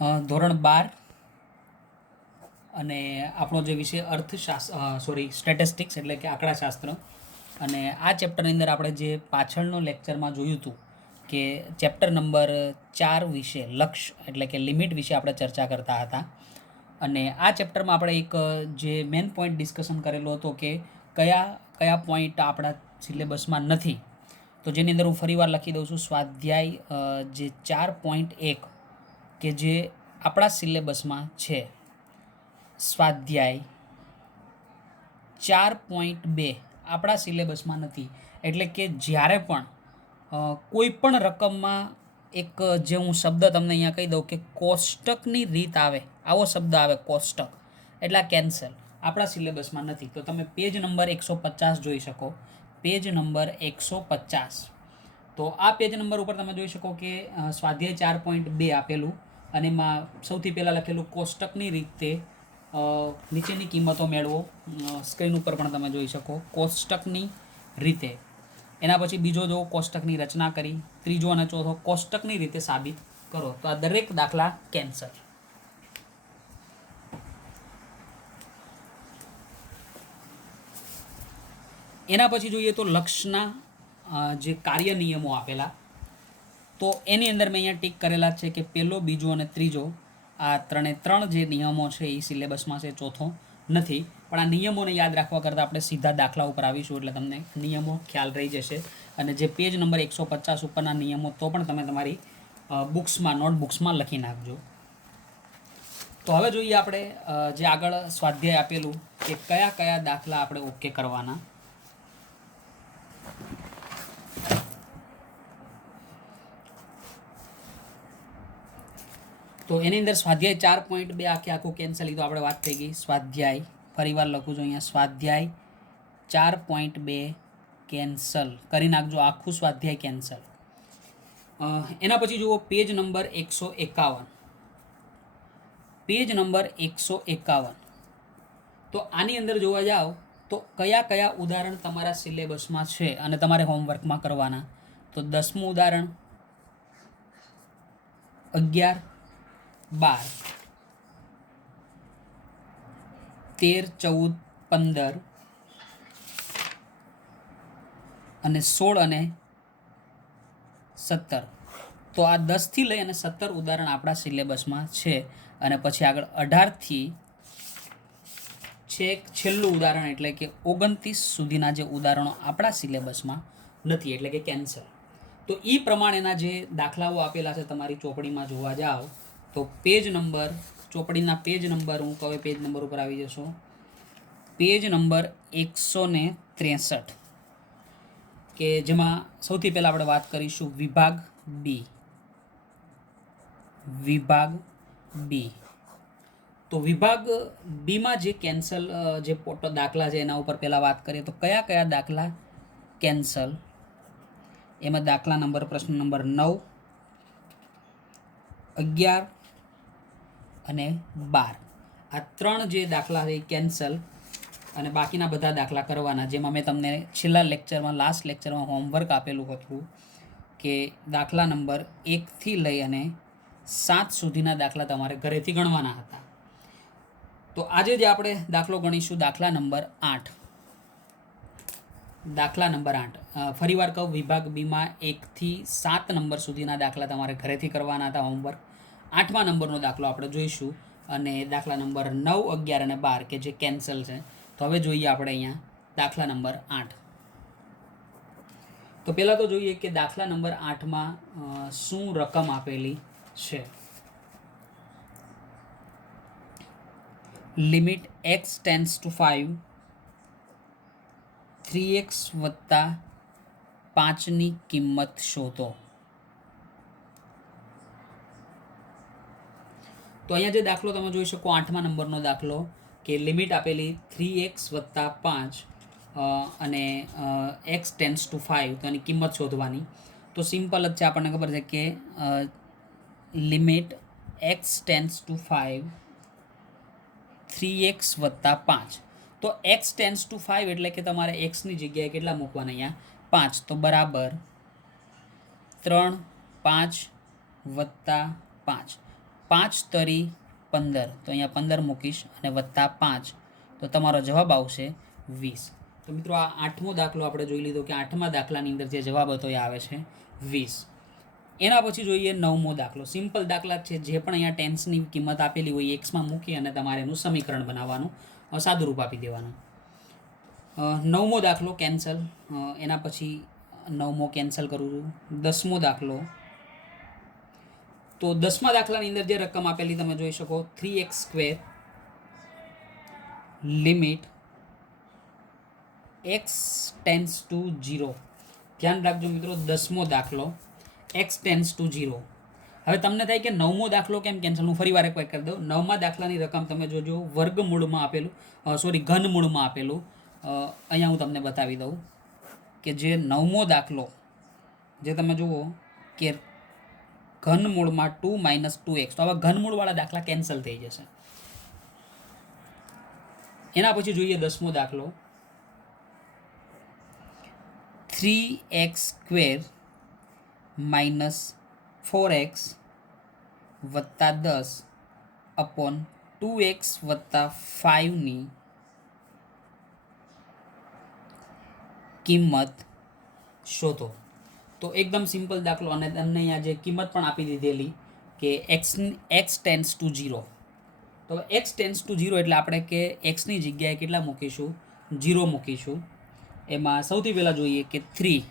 ધોરણ 12 અને આપણો જે વિષય સ્ટેટિસ્ટિક્સ એટલે કે આંકડાશાસ્ત્ર. અને આ ચેપ્ટરની અંદર આપણે જે પાછળનો લેક્ચરમાં જોયું હતું કે ચેપ્ટર નંબર 4 વિશે લક્ષ્ય એટલે કે લિમિટ વિશે આપણે ચર્ચા કરતા હતા. અને આ ચેપ્ટરમાં આપણે એક જે મેઇન પોઈન્ટ ડિસ્કશન કરેલો હતો કે કયા કયા પોઈન્ટ આપણા સિલેબસમાં નથી. તો જેની અંદર હું ફરીવાર લખી દઉં છું, સ્વાધ્યાય જે 4.1 કે જે આપણા સિલેબસમાં છે, સ્વાધ્યાય 4.2 આપણા સિલેબસમાં નથી. એટલે કે જ્યારે પણ કોઈ પણ રકમમાં એક જે હું શબ્દ તમને અહીંયા કહી દઉં કે કોષ્ટકની રીત આવે, આવો શબ્દ આવે કોષ્ટક, એટલે આ કેન્સલ આપણા સિલેબસમાં નથી. તો તમે પેજ નંબર 150 જોઈ શકો, પેજ નંબર 150. તો આ પેજ નંબર ઉપર તમે જોઈ શકો કે સ્વાધ્યાય 4.2 આપેલું અને એમાં સૌથી પહેલાં લખેલું કોષ્ટકની રીતે નીચેની કિંમતો મેળવો. સ્ક્રીન ઉપર પણ તમે જોઈ શકો કોષ્ટકની રીતે. એના પછી બીજો જો કોષ્ટકની રચના કરી, ત્રીજો અને ચોથો કોષ્ટકની રીતે સાબિત કરો. તો આ દરેક દાખલા કેન્સલ. એના પછી જોઈએ તો લક્ષના જે કાર્ય નિયમો આપેલા, તો એની અંદર મેં અહીંયા ટીક કરેલા છે કે પહેલો, બીજો અને ત્રીજો આ ત્રણ જે નિયમો છે એ સિલેબસમાં છે, ચોથો નથી. પણ આ નિયમોને યાદ રાખવા કરતાં આપણે સીધા દાખલા ઉપર આવીશું એટલે તમને નિયમો ખ્યાલ રહી જશે. અને જે પેજ નંબર 150 ઉપરના નિયમો તો પણ તમે તમારી નોટબુક્સમાં લખી નાખજો. તો હવે જોઈએ આપણે જે આગળ સ્વાધ્યાય આપેલું કે કયા કયા દાખલા આપણે ઓકે કરવાના. તો એની અંદર સ્વાધ્યાય 4.2 આખું કેન્સલ, તો આપણે વાત થઈ ગઈ. સ્વાધ્યાય ફરીવાર લખું છું અહીંયા, સ્વાધ્યાય 4.2 કેન્સલ કરી નાખજો, આખું સ્વાધ્યાય કેન્સલ. એના પછી જુઓ પેજ નંબર 151, પેજ નંબર 151. તો આની અંદર જોવા જાઓ તો કયા કયા ઉદાહરણ તમારા સિલેબસમાં છે અને તમારે હોમવર્કમાં કરવાના. તો 10મું ઉદાહરણ, 11, 12, 13, 14, 15 અને 16 અને 17. તો આ 10 થી લઈ અને 17 ઉદાહરણ આપણા સિલેબસમાં છે. અને પછી આગળ 18 થી છેક છેલ્લું ઉદાહરણ એટલે કે 29 સુધીના જે ઉદાહરણો આપણા સિલેબસમાં નથી, એટલે કે કેન્સલ. તો એ પ્રમાણેના જે દાખલાઓ આપેલા છે તમારી ચોપડીમાં જોવા જાઓ તો પેજ નંબર, ચોપડીના પેજ નંબર હું કહું પેજ નંબર ઉપર આવી જશો, પેજ નંબર 163, કે જેમાં સૌથી પહેલાં આપણે વાત કરીશું વિભાગ બી. વિભાગ બી. તો વિભાગ બીમાં જે કેન્સલ જે દાખલા છે એના ઉપર પહેલાં વાત કરીએ તો કયા કયા દાખલા કેન્સલ. એમાં દાખલા નંબર, પ્રશ્ન નંબર 9, 11 અને 12, આ 3 જે દાખલા છે કેન્સલ અને બાકીના બધા દાખલા કરવાના. જેમાં મેં તમને છેલ્લા લેક્ચરમાં, લાસ્ટ લેક્ચરમાં હોમવર્ક આપેલું હતું કે દાખલા નંબર 1 થી લઈ અને 7 સુધીના દાખલા તમારે ઘરેથી ગણવાના હતા. તો આજે જે આપણે દાખલો ગણીશું દાખલા નંબર 8. દાખલા નંબર 8 ફરીવાર કહું, વિભાગ બીમાં 1 થી 7 નંબર સુધીના દાખલા તમારે ઘરેથી કરવાના હતા હોમવર્ક. 8મા નંબરનો દાખલો આપણે જોઈશું અને દાખલા નંબર 9, 11 અને 12 કે જે કેન્સલ છે. તો હવે જોઈએ આપણે અહીંયા દાખલા નંબર 8. તો પહેલાં તો જોઈએ કે દાખલા નંબર 8માં શું રકમ આપેલી છે. Limit x tends to 5, 3x વત્તા 5ની કિંમત શોધો. તો અહીંયા જે દાખલો તમે જોઈ શકો 8મા નંબરનો દાખલો કે લિમિટ આપેલી 3x વત્તા 5 અને x ટેન્ડ્સ ટુ 5, તો એની કિંમત શોધવાની. તો સિમ્પલ જ છે, આપણને ખબર છે કે limit x tends to 5, 3x વત્તા 5. તો x ટેન્ડ્સ ટુ 5 એટલે કે તમારે xની જગ્યાએ કેટલા મૂકવાના અહીંયા 5. તો બરાબર 3, 5 વત્તા 5. પાંચ તરી 15, તો અહીંયા 15 મૂકીશ અને વત્તા 5, તો તમારો જવાબ આવશે 20. તો મિત્રો આ 8મો દાખલો આપણે જોઈ લીધો કે 8મા દાખલાની અંદર જે જવાબ હતો એ આવે છે 20. એના પછી જોઈએ 9મો દાખલો. સિમ્પલ દાખલા છે, જે પણ અહીંયા ટેન્સની કિંમત આપેલી હોય એક્સમાં મૂકી અને તમારે એનું સમીકરણ બનાવવાનું, સાદુરૂપ આપી દેવાનું. 9મો દાખલો કેન્સલ. એના પછી 9મો કેન્સલ કરું છું. 10મો દાખલો. તો 10મા દાખલાની અંદર જે રકમ આપેલી તમે જોઈ શકો 3x² limit x tense two 0. ધ્યાન રાખજો મિત્રો, 10મો દાખલો x ટેન્સ ટુ 0. હવે તમને થાય કે 9મો દાખલો કેમ કેન્સલ? હું ફરી વાર એક કરી દઉં. 9મા દાખલાની રકમ તમે જોજો વર્ગમૂળમાં આપેલું, ઘનમૂળમાં આપેલું. અહીંયા હું તમને બતાવી દઉં કે જે 9મો દાખલો જે તમે જુઓ કે ઘનમૂળમાં 2 - 2x, તો આવા ઘનમૂળવાળા દાખલા કેન્સલ થઈ જશે. એના પછી જોઈએ 10મો દાખલો 3x² - 4x વત્તા 10 અપોન 2x વત્તા 5ની કિંમત શોધો. તો એકદમ સિમ્પલ દાખલો, અને તમને અહીંયા જે કિંમત પણ આપી દીધેલી કે x ટેન્સ ટુ 0. તો x ટેન્સ ટુ 0 એટલે આપણે કે એક્સની જગ્યાએ કેટલા મૂકીશું? 0 મૂકીશું. એમાં સૌથી પહેલાં જોઈએ કે 3.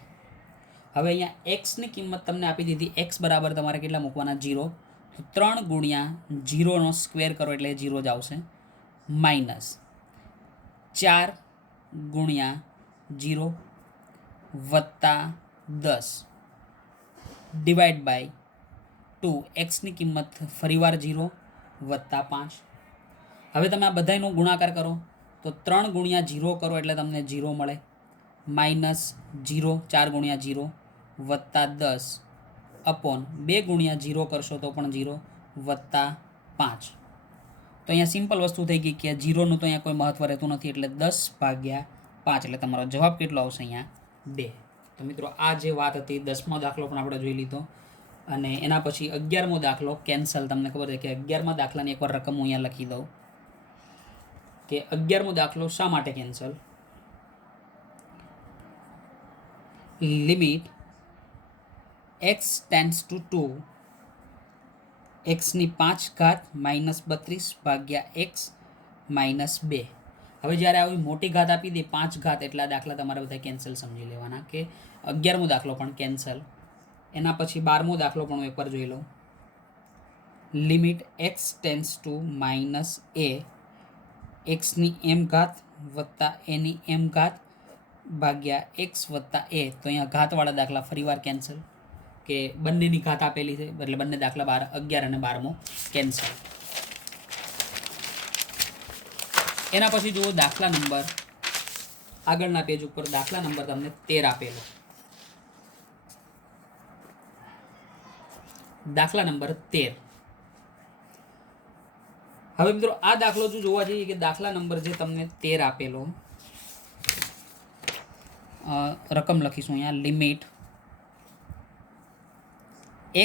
હવે અહીંયા એક્સની કિંમત તમને આપી દીધી, એક્સ બરાબર તમારે કેટલા મૂકવાના? 0. તો 3 ગુણ્યા 0નો સ્ક્વેર કરો એટલે 0 જ આવશે. માઇનસ 4 ગુણ્યા 0 વત્તા 10 ડિવાઈડ બાય 2. એક્સની કિંમત ફરીવાર 0 વત્તા 5. હવે તમે આ બધાનો ગુણાકાર કરો તો 3 ગુણ્યા 0 કરો એટલે તમને 0 મળે. માઇનસ 0, 4 ગુણ્યા 0 વત્તા 10 અપોન 2 ગુણ્યા 0 કરશો તો પણ 0 વત્તા 5. તો અહીંયા સિમ્પલ વસ્તુ થઈ ગઈ કે 0નું તો અહીંયા કોઈ મહત્વ રહેતું નથી, એટલે 10/5 એટલે તમારો જવાબ કેટલો આવશે? અહીંયા 2. તો મિત્રો આ જે વાત હતી, 10મો દાખલો પણ આપણે જોઈ લીધો. અને એના પછી 11મો દાખલો કેન્સલ. તમને ખબર છે કે 11મા દાખલાની એકવાર રકમ હું અહીંયા લખી દઉં કે 11મો દાખલો શા માટે cancel? Limit x tense two 2 x ની 5 ઘાત -32 x -2. હવે જ્યારે આવી મોટી ઘાત આપી દે 5 ઘાત, એટલા દાખલા તમારે બધા કેન્સલ સમજી લેવાના કે 11મો દાખલો પણ કેન્સલ. એના પછી 12મો દાખલો પણ હું એકવાર જોઈ લઉં. Limit x tense two -a x ની m ઘાત વત્તા a ની m ઘાત ભાગ્યા x વત્તા a. તો અહીંયા ઘાતવાળા દાખલા ફરીવાર કેન્સલ, કે બંનેની ઘાત આપેલી છે એટલે બંને દાખલા 11 અને 12મો કેન્સલ. એના પછી જુઓ દાખલા નંબર, આગળના પેજ ઉપર દાખલા નંબર તમને 13 આપેલો. દાખલા નંબર 13. હવે મિત્રો આ દાખલો જો જોવા જઈએ કે દાખલા નંબર જે તમને 13 આપેલો, રકમ લખીશું અહીંયા. Limit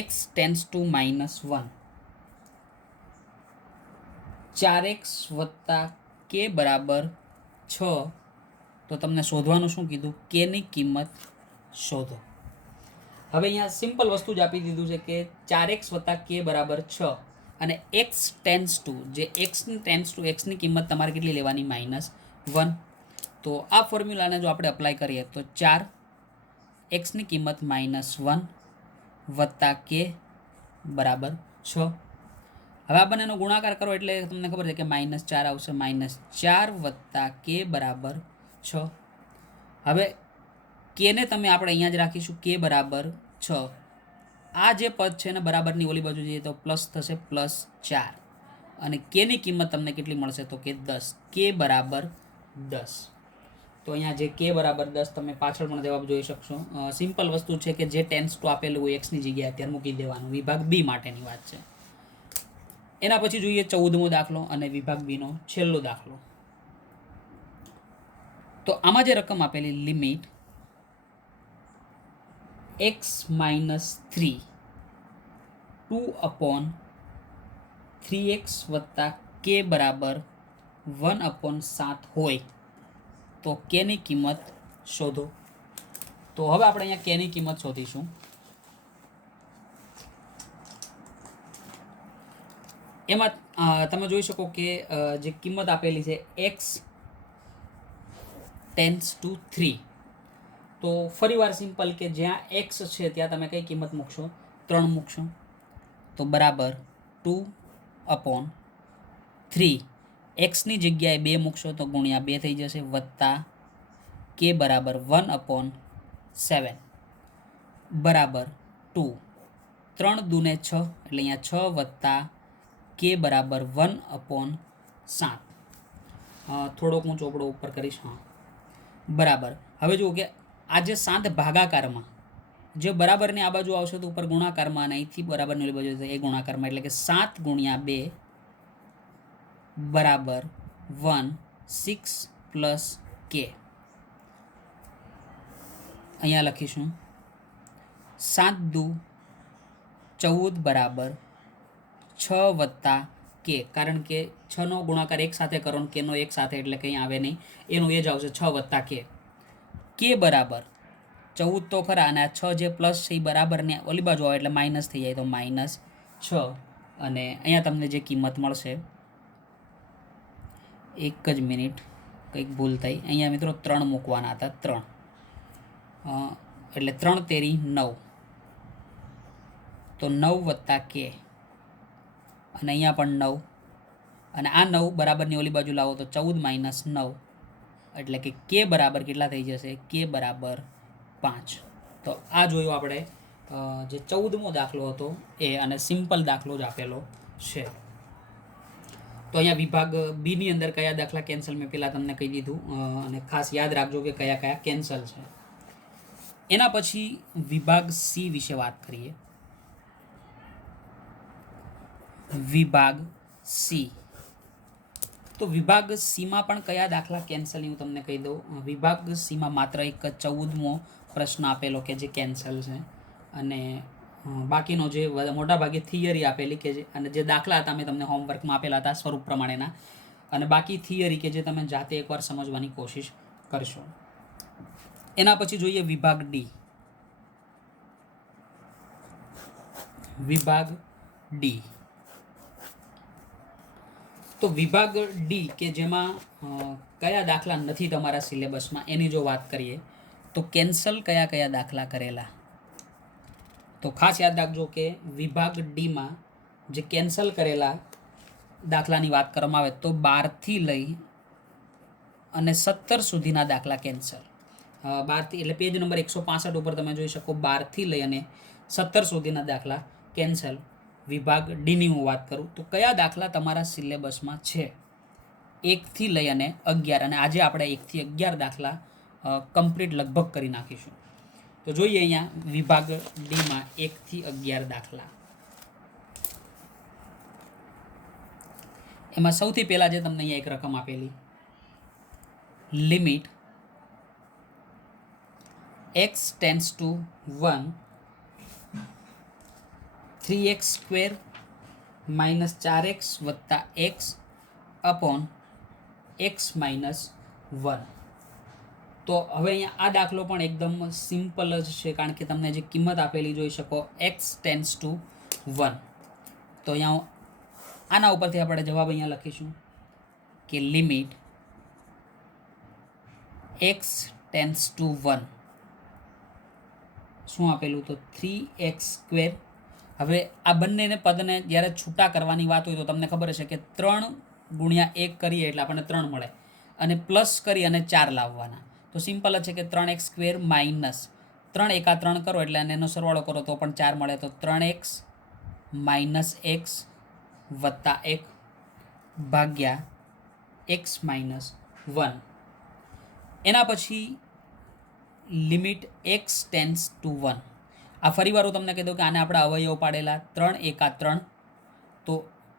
x tense two -1 4x વત્તા k બરાબર 6. તો તમને શોધવાનું શું કીધું? k ની કિંમત શોધો. હવે અહીંયા સિમ્પલ વસ્તુ જ આપી દીધું છે કે 4x વત્તા k બરાબર 6 અને x ટેન્સ ટુ, જે x ટેન્સ ટુ એક્સની કિંમત તમારે કેટલી લેવાની? -1. તો આ ફોર્મ્યુલાને જો આપણે અપ્લાય કરીએ તો 4 એક્સની કિંમત -1 વત્તા k બરાબર 6. હવે આ બંનેનો ગુણાકાર કરો એટલે તમને ખબર છે કે -4 આવશે. -4 વત્તા k બરાબર 6. હવે કેને તમે આપણે અહીંયા જ રાખીશું, k બરાબર 6. આ જે પદ છે એને બરાબરની ઓલી બાજુ જઈએ તો પ્લસ થશે, +4. અને કેની કિંમત તમને કેટલી મળશે? તો કે 10. k બરાબર 10. તો અહીંયા જે k બરાબર 10 તમે પાછળ પણ જવાબ જોઈ શકશો. સિમ્પલ વસ્તુ છે કે જે ટેન્સ ટુ આપેલું હોય એક્સની જગ્યાએ અત્યારે મૂકી દેવાનું. વિભાગ બી માટેની વાત છે. એના પછી જોઈએ 14મો દાખલો અને વિભાગ બીનો છેલ્લો દાખલો. તો આમાં જે રકમ આપેલી લિમિટ x - 3 2 upon 3x વત્તા કે બરાબર 1/7 હોય તો કેની કિંમત શોધો. તો હવે આપણે અહીંયા કેની કિંમત શોધીશું. એમાં તમે જોઈ શકો કે જે કિંમત આપેલી છે x ટેન્સ ટુ 3. તો ફરીવાર સિમ્પલ કે જ્યાં x છે ત્યાં તમે કઈ કિંમત મૂકશો? 3 મૂકશો. તો બરાબર 2/3. એક્સની જગ્યાએ 2 મૂકશો તો ગુણ્યા 2 થઈ જશે, વત્તા કે બરાબર 1/7 બરાબર 2. 3 દૂને 6 એટલે અહીંયા 6 વત્તા કે બરાબર 1/7. થોડોક હું ચોપડો ઉપર કરીશ. હા, બરાબર. હવે જુઓ કે આ જે 7 ભાગાકારમાં જે બરાબરની આ બાજુ આવશે તો ઉપર ગુણાકારમાં, અને અહીંથી બરાબરની ઓલી બાજુ એ ગુણાકારમાં, એટલે કે 7 ગુણ્યા 2 બરાબર 6 પ્લસ કે. અહીંયા લખીશું 7 દુ 14 બરાબર 6 વત્તા કે, કારણ કે 6નો ગુણાકાર 1 સાથે કરો ને કેનો 1 સાથે એટલે કંઈ આવે નહીં, એનું એ જ આવશે 6 વત્તા કે બરાબર 14 તો ખરા, અને આ 6 જે પ્લસ છે એ બરાબરને ઓલી બાજુ આવે એટલે માઇનસ થઈ જાય, તો -6. અને અહીંયા તમને જે કિંમત મળશે, એક જ મિનિટ, કંઈક ભૂલ થઈ. અહીંયા મિત્રો 3 મૂકવાના હતા, 3 એટલે 3 તેરી 9, તો 9 વત્તા કે, અને અહીંયા પણ 9, અને આ 9 બરાબરની ઓલી બાજુ લાવો તો 14 - 9, એટલે કે કે બરાબર કેટલા થઈ જશે? કે બરાબર 5. તો આ જોયું આપણે જે 14મો દાખલો હતો એ, અને સિમ્પલ દાખલો જ આપેલો છે. તો અહીંયા વિભાગ બીની અંદર કયા દાખલા કેન્સલ મેં પહેલાં તમને કહી દીધું, અને ખાસ યાદ રાખજો કે કયા કયા કેન્સલ છે. એના પછી વિભાગ સી વિશે વાત કરીએ. વિભાગ સી. તો વિભાગ સીમાં પણ કયા દાખલા કેન્સલ હું તમને કહી દઉં. વિભાગ સીમાં માત્ર એક 14મો પ્રશ્ન આપેલો કે જે કેન્સલ છે, અને બાકીનો જે મોટાભાગે થિયરી આપેલી કે જે, અને જે દાખલા હતા મેં તમને હોમવર્કમાં આપેલા હતા સ્વરૂપ પ્રમાણેના, અને બાકી થિયરી કે જે તમે જાતે એકવાર સમજવાની કોશિશ કરશો. એના પછી જોઈએ વિભાગ ડી. વિભાગ ડી. તો વિભાગ ડી કે જેમાં કયા દાખલા નથી તમારા સિલેબસમાં એની જો વાત કરીએ તો કેન્સલ કયા કયા દાખલા કરેલા. તો ખાસ યાદ રાખજો કે વિભાગ ડીમાં જે કેન્સલ કરેલા દાખલાની વાત કરવામાં આવે તો 12થી લઈ અને 17 સુધીના દાખલા કેન્સલ. 12થી એટલે પેજ નંબર 165 ઉપર તમે જોઈ શકો 12થી લઈ અને 17 સુધીના દાખલા કેન્સલ. વિભાગ ડીની હું વાત કરું તો કયા દાખલા તમારા સિલેબસમાં છે 1થી લઈ અને 11, અને આજે આપણે 1થી 11 દાખલા કમ્પ્લીટ લગભગ કરી નાખીશું. તો જોઈએ અહીંયા વિભાગ ડીમાં 1થી 11 દાખલા. એમાં સૌથી પહેલાં જે તમને અહીંયા એક રકમ આપેલી, limit x tense two 1 3x² - 4x + x upon x - 1. તો હવે અહીંયા આ દાખલો પણ એકદમ સિમ્પલ જ છે, કારણ કે તમને જે કિંમત આપેલી જોઈ શકો x ટેન્સ ટુ 1. તો અહીંયા આના ઉપરથી આપણે જવાબ અહીંયા લખીશું કે લિમિટ x ટેન્સ ટુ 1 શું આપેલું તો 3x². હવે આ બંનેને પદને જ્યારે છૂટા કરવાની વાત હોય તો તમને ખબર હશે કે 3 ગુણ્યા 1 કરીએ એટલે આપણને 3 મળે, અને પ્લસ કરી અને 4 લાવવાના. તો સિમ્પલ જ છે કે 3x² માઇનસ 3 એકા 3 કરો એટલે એનો સરવાળો કરો તો પણ 4 મળે, તો 3x - x વત્તા 1 ભાગ્યા x - 1. એના પછી લિમિટ x ટેન્સ ટુ 1. આ ફરી વાર હું તમને કહી દઉં કે આને આપણે અવયવ પાડેલા 3 એકા 3, તો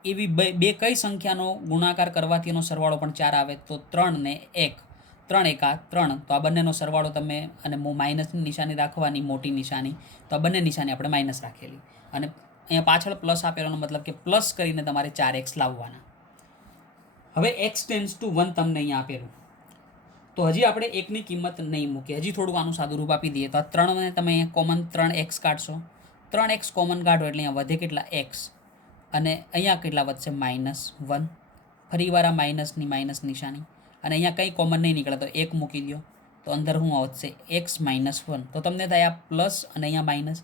એવી બે કઈ સંખ્યાનો ગુણાકાર કરવાથી એનો સરવાળો પણ 4 આવે, તો 3 ને 1, 3 એકા 3. તો આ બંનેનો સરવાળો તમે, અને માઇનસની નિશાની રાખવાની મોટી નિશાની, તો આ બંને નિશાની આપણે માઇનસ રાખેલી, અને અહીંયા પાછળ પ્લસ આપેલોનો મતલબ કે પ્લસ કરીને તમારે 4x લાવવાના. હવે x ટેન્સ ટુ 1 તમને અહીંયા આપેલું, તો હજી આપણે એકની કિંમત નહીં મૂકીએ, હજી થોડુંક આનું સાદુરૂપ આપી દઈએ. તો આ 3 તમે અહીંયા કોમન 3x કાઢશો, 3x કોમન કાઢો એટલે અહીંયા વધે કેટલા x, અને અહીંયા કેટલા વધશે -1. ફરી વાર આ માઇનસની માઇનસ નિશાની, અને અહીંયા કંઈ કોમન નહીં નીકળે તો 1 મૂકી દો, તો અંદર શું આવશે x -1. તો તમને થાય આ પ્લસ અને અહીંયા માઇનસ.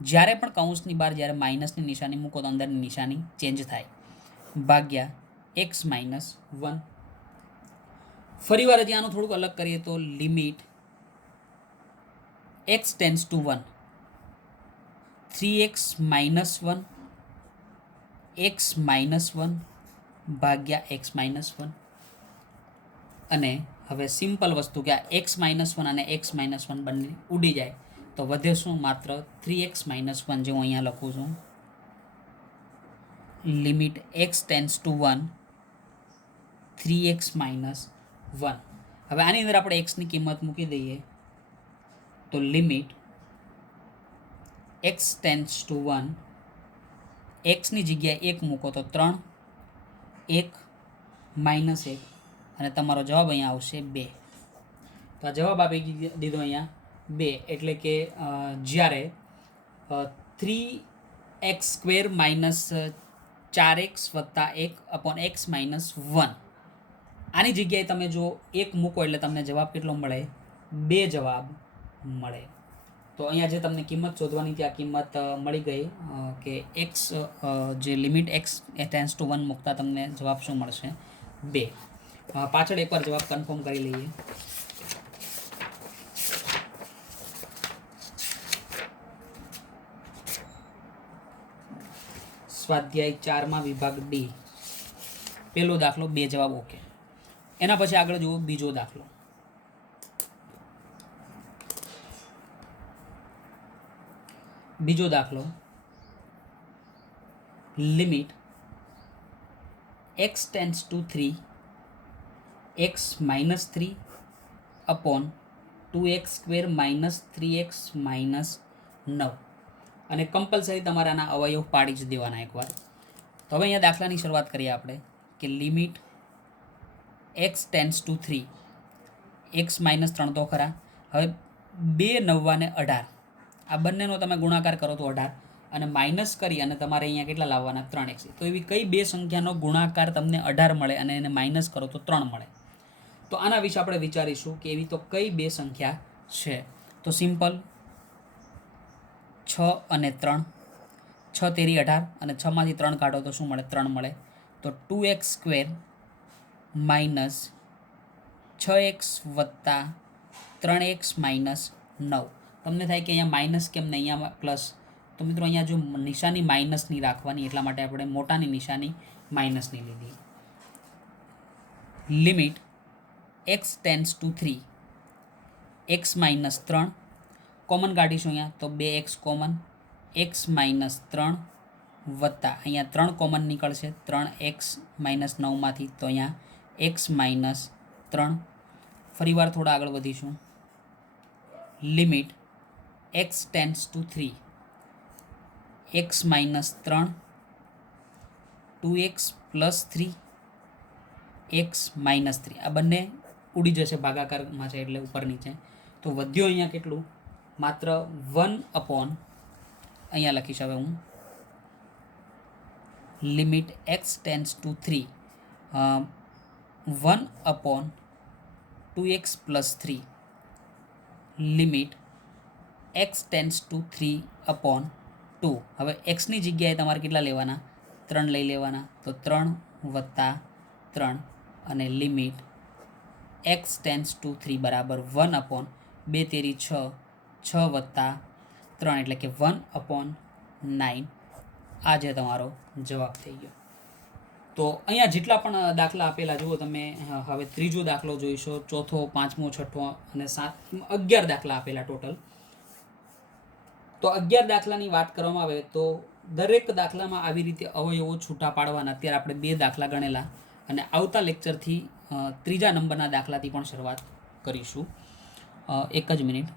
જ્યારે પણ કૌંસની બહાર જ્યારે માઇનસની નિશાની મૂકો તો અંદરની નિશાની ચેન્જ થાય, ભાગ્યા x -1. ફરી વાર હજી આનું થોડુંક અલગ કરીએ તો limit x tense two 1, 3x -1 x -1 ભાગ્યા x -1. અને હવે સિમ્પલ વસ્તુ કે આ x -1 અને x -1 બંને ઉડી જાય તો વધે શું? માત્ર 3x -1, જે હું અહીંયા લખું છું. Limit x tense two 1, 3x -1. હવે આની અંદર આપણે xની કિંમત મૂકી દઈએ તો લિમિટ x ટેન્સ ટુ 1, xની જગ્યાએ 1 મૂકો તો 3, 1 -1, અને તમારો જવાબ અહીંયા આવશે 2. તો આ જવાબ આપી દીધો અહીંયા 2, એટલે કે જ્યારે 3x² - 4x + 1 / x -1, આની જગ્યાએ તમે જો 1 મૂકો એટલે તમને જવાબ કેટલો મળે? 2 જવાબ મળે. તો અહીંયા જે તમને કિંમત શોધવાની ત્યાં કિંમત મળી ગઈ કે x, જે લિમિટ x ટેન્સ ટુ 1 મૂકતા તમને જવાબ શું મળશે? 2. પાછળ એકવાર જવાબ કન્ફર્મ કરી લઈએ. સ્વાધ્યાય 4માં વિભાગ ડી, પહેલો દાખલો 2 જવાબ ઓકે. એના પછી આગળ જુઓ બીજો દાખલો. બીજો દાખલો limit x tense two 3, x -3 upon 2x² - 3x -9. અને કમ્પલસરી તમારે આના અવયવ પાડી જ દેવાના એકવાર. તો હવે અહીંયા દાખલાની શરૂઆત કરીએ આપણે કે limit x tense two 3, x -3 તો ખરા. હવે 2 9 ને 18, આ બંનેનો તમે ગુણાકાર કરો તો 18, અને માઇનસ કરી અને તમારે અહીંયા કેટલા લાવવાના? 3x. તો એવી કઈ 2 સંખ્યાનો ગુણાકાર તમને 18 મળે અને એને માઇનસ કરો તો 3 મળે? તો આના વિશે આપણે વિચારીશું કે એવી તો કઈ 2 સંખ્યા છે. તો સિમ્પલ 6 અને 3, 6 તેરી 18, અને 6 માંથી 3 કાઢો તો શું મળે? 3 મળે. તો 2x² - 6x + 3x -9. તમને થાય કે અહીંયા માઇનસ કેમ નહીં, અહીંયા પ્લસ? તો મિત્રો અહીંયા જો નિશાની માઇનસની રાખવાની, એટલા માટે આપણે મોટાની નિશાની માઇનસની લીધી. Limit x tense two 3, x -3 common કાઢીશું અહીંયા તો 2x કોમન, x -3 વત્તા અહીંયા 3 કોમન નીકળશે, 3x -9 માંથી, તો અહીંયા x -3. ફરી વાર થોડા આગળ વધીશું. Limit x tense two 3, x -3 2x + 3 x -3. આ બંને ઉડી જશે, ભાગાકારમાં છે એટલે ઉપર નીચે. તો વધ્યો અહીંયા કેટલું? માત્ર 1 અપોન, અહીંયા લખીશ હવે હું, limit x tense two 3, 1 upon 2x + 3, limit x tense two 3 upon 2. હવે એક્સની જગ્યાએ તમારે કેટલા લેવાના? 3 લઈ લેવાના. તો 3 + 3, અને લિમિટ x ટેન્સ ટુ 3 બરાબર 1 અપોન 2 તેરી 6, 6 + 3 એટલે કે 1/9. આ જે તમારો જવાબ થઈ ગયો. તો અહીંયા જેટલા પણ દાખલા આપેલા જુઓ તમે, હવે ત્રીજો દાખલો જોઈશો, ચોથો, પાંચમો, છઠ્ઠો અને 7, 11 દાખલા આપેલા ટોટલ. તો 11 દાખલાની વાત કરવામાં આવે તો દરેક દાખલામાં આવી રીતે અવયવો છૂટા પાડવાના. અત્યારે આપણે 2 દાખલા ગણેલા, અને આવતા લેક્ચરથી ત્રીજા નંબરના દાખલાથી પણ શરૂઆત કરીશું. એક જ મિનિટ.